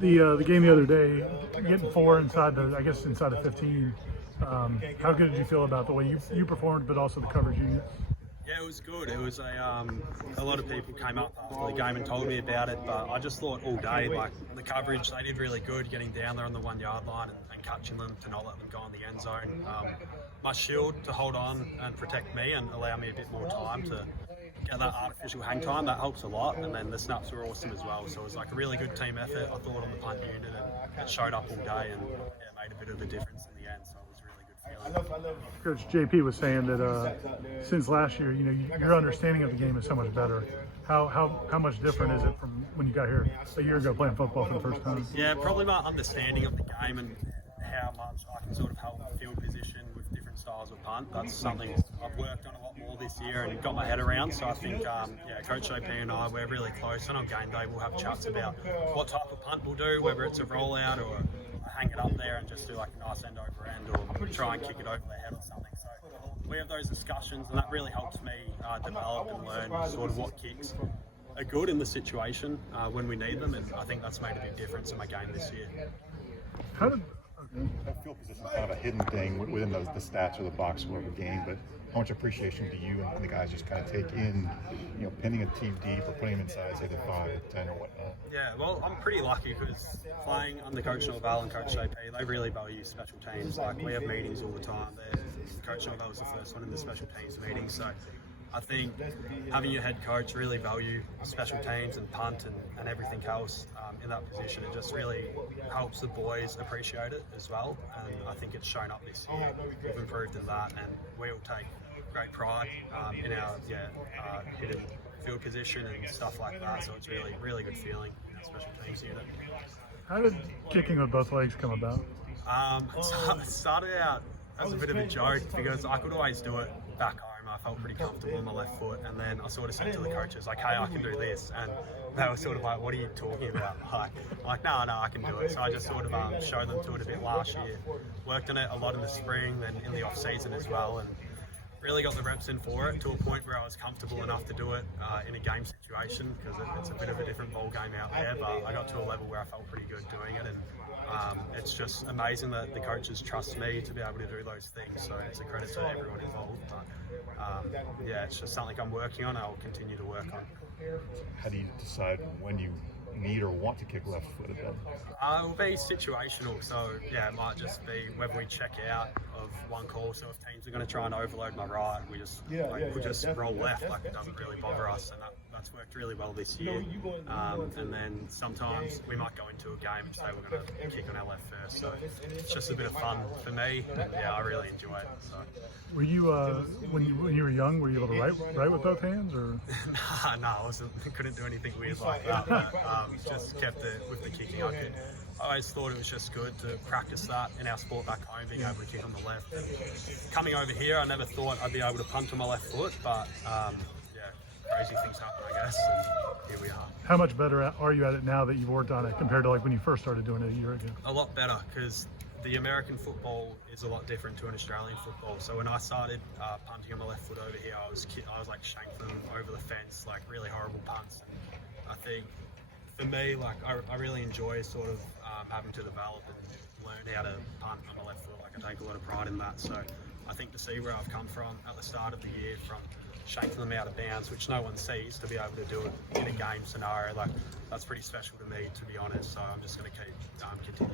The game the other day, getting 4 inside inside the 15. How good did you feel about the way you performed, but also the coverage units? Yeah, it was good. It was a lot of people came up after the game and told me about it, but I just thought all day, like the coverage, they did really good getting down there on the 1 yard line and catching them to not let them go in the end zone. My shield to hold on and protect me and allow me a bit more time to get that artificial hang time, that helps a lot. And then the snaps were awesome as well. So it was like a really good team effort, I thought, on the punt unit, and it showed up all day and made a bit of a difference in the end. So it was a really good feeling. Coach JP was saying that since last year, your understanding of the game is so much better. How much different is it from when you got here a year ago playing football for the first time? Yeah, probably my understanding of the game and how much I can sort of help field position with different styles of punt. That's something I've worked on a lot more this year and got my head around. So I think, Coach JP and I, we're really close. And on game day, we'll have chats about what type of punt we'll do, whether it's a rollout or hang it up there and just do like a nice end over end, or try and kick it over their head or something. So we have those discussions, and that really helps me develop and learn sort of what kicks are good in the situation when we need them, and I think that's made a big difference in my game this year. That field position is kind of a hidden thing within the stats or the box score of a game, but how much appreciation do you and the guys just kind of take in, pinning a team deep or putting them inside, say, the 5 or 10 or whatnot? Yeah, well, I'm pretty lucky because playing under Coach Norvell and Coach JP, they really value special teams. Like, we have meetings all the time. Coach Norvell was the first one in the special teams meeting, so I think having your head coach really value special teams and punt and everything else in that position, it just really helps the boys appreciate it as well. And I think it's shown up this year. We've improved in that, and we all take great pride in our hidden field position and stuff like that. So it's really good feeling in our special teams unit. How did kicking with both legs come about? It started out as a bit of a joke because I could always do it back home. I felt pretty comfortable on my left foot, and then I sort of said to the coaches, like, hey, I can do this, and they were sort of like, what are you talking about? Like, no, I can do it. So I just sort of showed them to it a bit last year. Worked on it a lot in the spring, then in the off season as well, and really got the reps in for it to a point where I was comfortable enough to do it in a game situation, because it's a bit of a different ball game out there, but I got to a level where I felt pretty good doing it, and it's just amazing that the coaches trust me to be able to do those things, so it's a credit to everyone involved. But it's just something I'm working on. I'll continue to work on. How do you decide when you need or want to kick left footed then? It will be situational, so it might just be whether we check out of one call. So if teams are going to try and overload my right, we just roll left. Like, it doesn't really bother us, and that's worked really well this year. And then sometimes we might go into a game and say we're going to kick on our left first. So it's just a bit of fun for me. And, I really enjoy it. So. Were you when you were young? Were you able to write with both hands, or? No, I wasn't. Couldn't do anything weird like that. But, just kept it with the kicking. I always thought it was just good to practice that in our sport back home, being able to kick on the left. And coming over here, I never thought I'd be able to punt on my left foot, but crazy things happen, I guess, and here we are. How much better are you at it now that you've worked on it compared to like when you first started doing it a year ago? A lot better, because the American football is a lot different to an Australian football. So when I started punting on my left foot over here, I was like shanking them over the fence, like really horrible punts. And I think for me, like I really enjoy sort of having to develop and learn how to punt on my left foot. Like, I take a lot of pride in that. So I think to see where I've come from at the start of the year, from shaking them out of bounds, which no one sees, to be able to do it in a game scenario, like, that's pretty special to me, to be honest. So I'm just going to keep continuing